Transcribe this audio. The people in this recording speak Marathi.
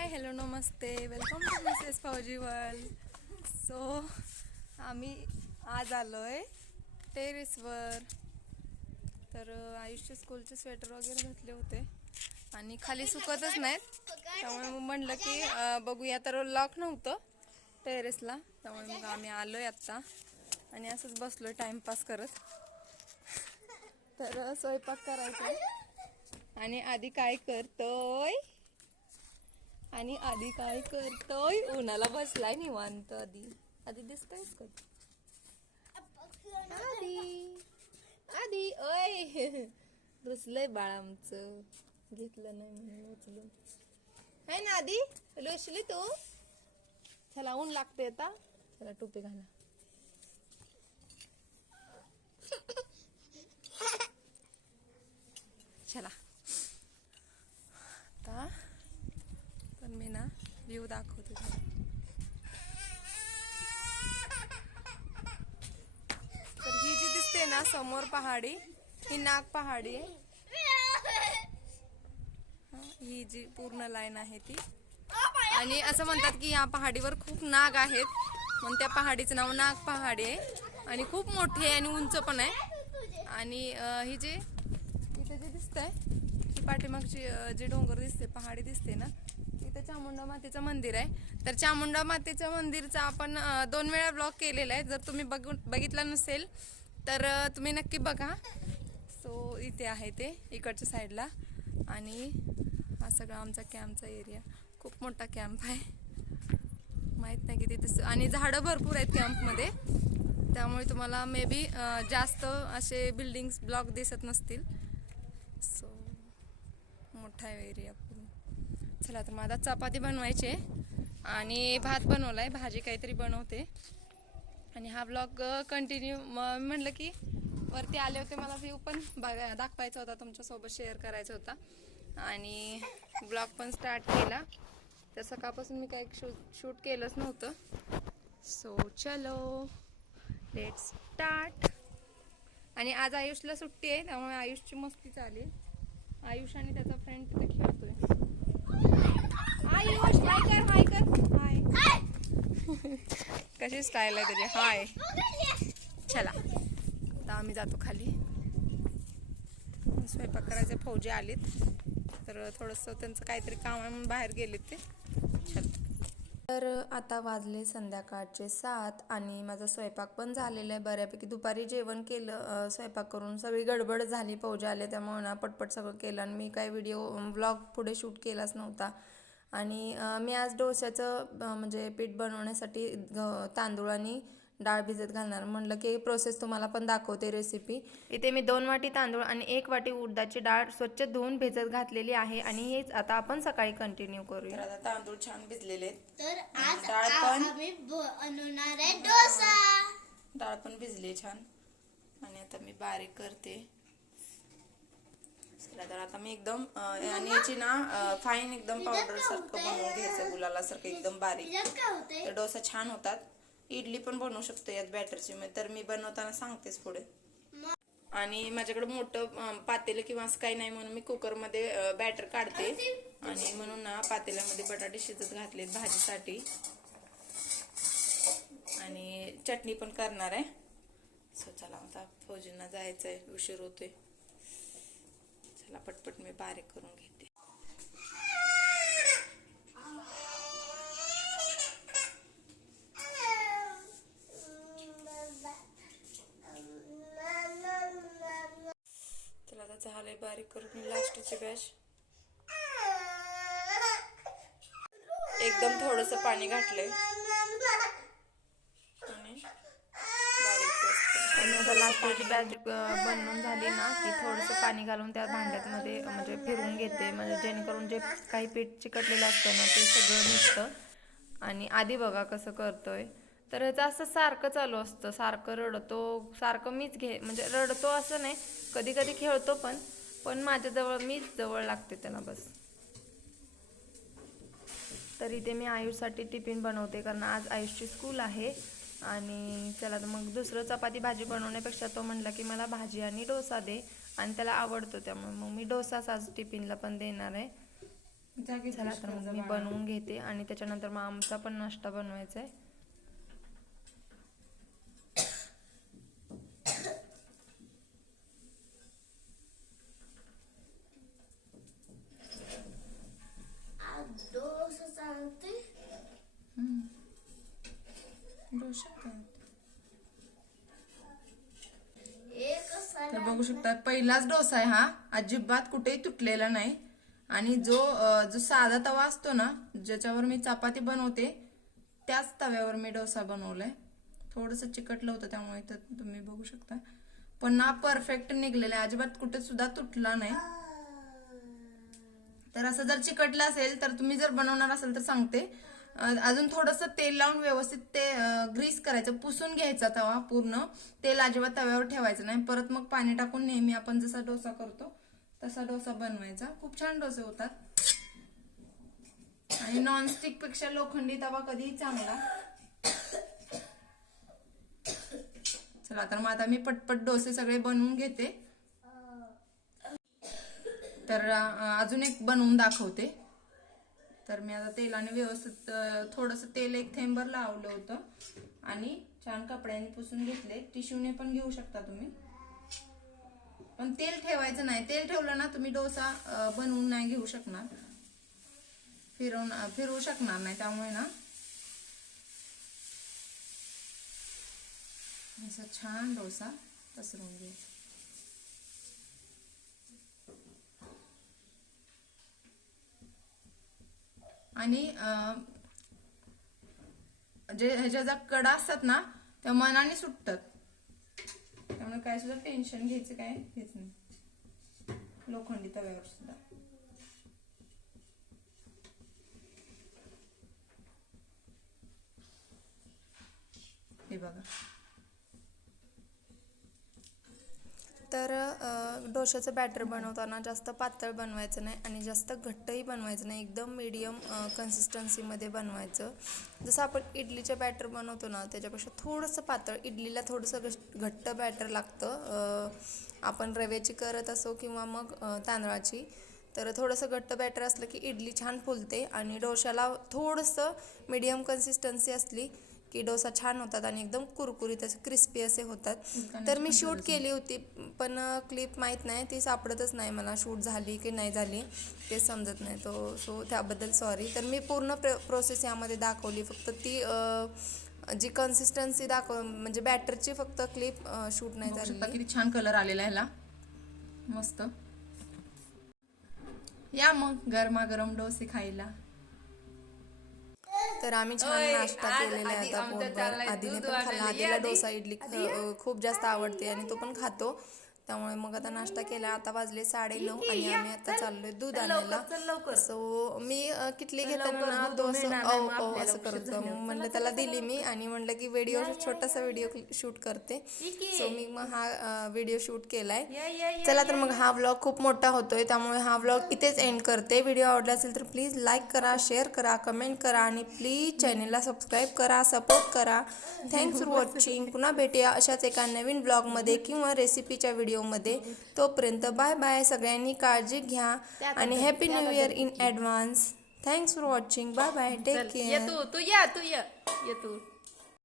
High hello Namaste. Welcome to Mrs Fauji world so आम्ही आज आलो आहे टेरेसवर तर आयुष्य स्कूलचे स्वेटर वगैरे घातले होते. आणि खाली सुकतच नाहीत. त्यामुळे मग म्हणलं की बघूया. तर लॉक नव्हतं टेरेसला त्यामुळे मग आम्ही आलो आहे आत्ता. आणि असंच बसलो आहे टाईमपास करत. तर स्वयंपाक करायचा आहे. आणि आधी काय करतोय? आणि आधी काय करतोय? उन्हाला बसलाय निवांत आधी. आधी दिसतोयस कधी आधी. आधी ओय. रुसलंय बाळ आमचं. घेतलं नाही म्हणून उचलून. है ना आधी. रुसली तू? चला ऊन लागते आता. चला टोपी घाला. चला आता पण मी ना व्ह्यू दाखवते तर ही जी दिसते ना समोर पहाडी ही नाग पहाडी आहे. ही जी पूर्ण लाईन आहे ती. आणि असं म्हणतात की या पहाडीवर खूप नाग आहेत. म्हणून त्या पहाडीचं नाव नाग पहाडी आहे. आणि खूप मोठी आहे आणि उंच पण आहे. आणि ही जी इथे जे दिसतंय ही पाठीमागची जे जी डोंगर दिसते पहाडी दिसते ना इथं चामुंडा मातेचं मंदिर आहे. तर चामुंडा मातेचं मंदिरचा आपण दोन वेळा ब्लॉग केलेला आहे. जर तुम्ही बघून बघितला नसेल तर तुम्ही नक्की बघा. सो इथे आहे ते इकडच्या साईडला आणि हा सगळा आमचा कॅम्पचा एरिया खूप मोठा कॅम्प आहे. माहीत नाही की तिथे आणि झाडं भरपूर आहेत कॅम्पमध्ये. त्यामुळे तुम्हाला मे बी जास्त असे बिल्डिंग्स ब्लॉक दिसत नसतील. सो मोठा आहे एरिया पूर्ण. चला तर माझा चपाती बनवायची आहे. आणि भात बनवला आहे भाजी काहीतरी बनवते. आणि हा ब्लॉग कंटिन्यू म्हणलं की वरती आले होते मला व्ह्यू पण बघा दाखवायचा होता तुमच्यासोबत शेअर करायचा होता. आणि ब्लॉग पण स्टार्ट केला. तर सकाळपासून मी काही शूट शूट केलंच नव्हतं. सो चलो लेट स्टार्ट आणि आज आयुषला सुट्टी आहे त्यामुळे आयुषची मस्ती चालेल आयुष आणि त्याचा फ्रेंड तिथे खेळ आयुष हाय कर हाय कर हाय कशी स्टाईल आहे त्याची हाय. चला. आता आम्ही जातो खाली. स्वयंपाक करायचे फौजी आलेत. तर थोडंसं त्यांचं काहीतरी काम आहे म्हणून बाहेर गेलेत ते. चल. तर आता वाजले संध्याकाळचे सात आणि माझा स्वयंपाक पण झालेला आहे. बऱ्यापैकी दुपारी जेवण केलं स्वयंपाक करून सगळी गडबड झाली. फौजी आले त्यामुळे ना पटपट सगळं केलं आणि मी काय व्हिडिओ व्लॉग पुढे शूट केलाच नव्हता. आणि मी आज डोस्याचं अं, म्हणजे पीठ बनवण्यासाठी ग- तांदूळ आणि डाळ भिजत घालणार. म्हणलं की प्रोसेस तुम्हाला पण दाखवते रेसिपी इथे मी दोन वाटी तांदूळ आणि एक वाटी उडदाची डाळ स्वच्छ धुवून भिजत घातलेली आहे आणि हेच आता आपण सकाळी कंटिन्यू करूया. आता तांदूळ छान भिजलेले आहेत. तर आज डाळ पण? आम्ही बनवणार आहे डोसा. डाळ पण भिजली छान. आणि आता मी बारीक करते. चला तर आता मी एकदम आणि याची ना फाईन एकदम पावडर सारखं बनवून घ्यायचं गुलाला सारखं एकदम बारीक. तर डोसा छान होतात. इडली पण बनवू शकतो यात बॅटरची तर मी बनवताना सांगतेच पुढे. आणि माझ्याकडे मोठं पातेलं किंवा असं काही नाही म्हणून मी कुकरमध्ये बॅटर काढते. आणि म्हणून ना पातेल्यामध्ये बटाटे शिजत घातलेत भाजीसाठी. आणि चटणी पण करणार आहे. सो चला आता फौजींना जायचं आहे उशीर होतोय. चला पटपट मी बारीक करून घेते. चला आता झालंय बारीक करून मी लास्टची बॅच. एकदम थोडस पाणी घातलंय. आणि बारीक paste करून. आता लास्टची बॅच बनवून झाली ना. पाणी घालून त्या भांड्यामध्ये म्हणजे फिरून घेते. म्हणजे जेणेकरून जे काही पीठ चिकटलेलं असतं ना ते सगळं निघतं. आणि आधी बघा कसं करतोय. तर ह्याचं असं सारखं चालू असतं. सारखं रडतो सारखं मीच घे म्हणजे रडतो असं नाही. कधी कधी खेळतो पण पण माझ्याजवळ मीच जवळ लागते त्याला बस. तर इथे मी आयुषसाठी टिफिन बनवते कारण आज आयुषची स्कूल आहे. आणि चला तर मग दुसरं चपाती भाजी बनवण्यापेक्षा तो म्हणला की मला भाजी आणि डोसा दे. आणि त्याला आवडतो त्यामुळे मग मी डोसाच आज टिफिनला पण देणार आहे. चला तर मग मी बनवून घेते आणि त्याच्यानंतर मग आमचा पण नाश्ता बनवायचा आहे डोसा सांगते एक तर बघू शकता पहिलाच डोसा आहे हा. अजिबात कुठेही तुटलेला नाही. आणि जो जो साधा तवा असतो ना ज्याच्यावर मी चपाती बनवते त्याच तव्यावर मी डोसा बनवलाय. थोडस चिकटलं होतं त्यामुळे तर तुम्ही बघू शकता. पण ना परफेक्ट निघलेला आहे. अजिबात कुठे सुद्धा तुटला नाही. तर असं जर चिकटलं असेल तर तुम्ही जर बनवणार असेल तर सांगते. अजून थोडंसं तेल लावून व्यवस्थित ते ग्रीस करायचं. पुसून घ्यायचा तवा पूर्ण. तेल अजिबात तव्यावर ठेवायचं नाही. परत मग पाणी टाकून नेहमी आपण जसा डोसा करतो तसा डोसा बनवायचा. खूप छान डोसे होतात. आणि नॉनस्टिकपेक्षा लोखंडी तवा कधीही चांगला. चला तर मग आता मी पटपट डोसे सगळे बनवून घेते. तर अजून एक बनवून दाखवते. तर मी आता तेलाने व्यवस्थित थोडंसं तेल एक थेंबर लावलं होतं. आणि छान कपड्याने पुसून घेतले. टिश्यूने पण घेऊ शकता तुम्ही. पण तेल ठेवायचं नाही. तेल ठेवलं ना तुम्ही डोसा बनवून नाही घेऊ शकणार. फिरवून फिरवू शकणार नाही त्यामुळे ना. असा छान डोसा पसरवून घ्यायचा. आणि जे ह्याच्या ज्या कडा असतात ना त्या मनाने सुटतात. त्यामुळे काय सुद्धा टेन्शन घ्यायचं काय हेच नाही. लोखंडी तव्यावर सुद्धा. हे बघा. तर डोशाचं बॅटर बनवताना जास्त पातळ बनवायचं नाही आणि जास्त घट्टही बनवायचं नाही. एकदम मीडियम कन्सिस्टन्सीमध्ये बनवायचं. जसं आपण इडलीचं बॅटर बनवतो ना त्याच्यापेक्षा थोडंसं पातळ इडलीला थोडंसं घश- घट्ट बॅटर लागतं. आपण रव्याची करत असो किंवा मग तांदळाची तर थोडंसं घट्ट बॅटर असलं की इडली छान फुलते आणि डोशाला थोडंसं मीडियम कन्सिस्टन्सी असली की डोसा छान होतात आणि एकदम कुरकुरीत असे क्रिस्पी असे होतात. तर मी शूट केली होती पण क्लिप माहीत नाही ती सापडतच नाही मला. शूट झाली की नाही झाली ते समजत नाही. तो सो त्याबद्दल सॉरी तर मी पूर्ण प्र प्रोसेस यामध्ये दाखवली. फक्त ती जी कन्सिस्टन्सी दाखव म्हणजे बॅटरची फक्त क्लिप शूट नाही झाली किती छान कलर आलेला ह्याला. मस्त. या मग गरमागरम डोसे खायला. तर आम्ही छान नाश्ता केलेला आहे आता पोटभर आधीने पण खाल्ला आधीला डोसा इडली खूप जास्त आवडते आणि तो पण खातो. त्यामुळे मग आता नाश्ता केला आता वाजले साडे नऊ आणि आम्ही आता चाललोय दूध आणायला. सो मी किटली घेताना ना तो असं असं करत. म्हणलं त्याला दिली मी आणि म्हणलं की व्हिडिओ छोटासा व्हिडिओ शूट करते. सो मी मग हा व्हिडिओ शूट केलाय. चला तर मग हा व्लॉग खूप मोठा होतोय. त्यामुळे हा व्लॉग इथेच एंड करते. व्हिडिओ आवडला असेल तर प्लीज लाईक करा शेअर करा कमेंट करा आणि प्लीज चॅनेलला सबस्क्राईब करा सपोर्ट करा. थँक्स फॉर वॉचिंग पुन्हा भेटूया अशाच एका नवीन ब्लॉगमध्ये किंवा रेसिपीच्या व्हिडिओमध्ये तोपर्यंत बाय बाय. सगळ्यांनी काळजी घ्या आणि happy new year in advance thanks for watching bye bye take care तू तू ये तू ये ये तू.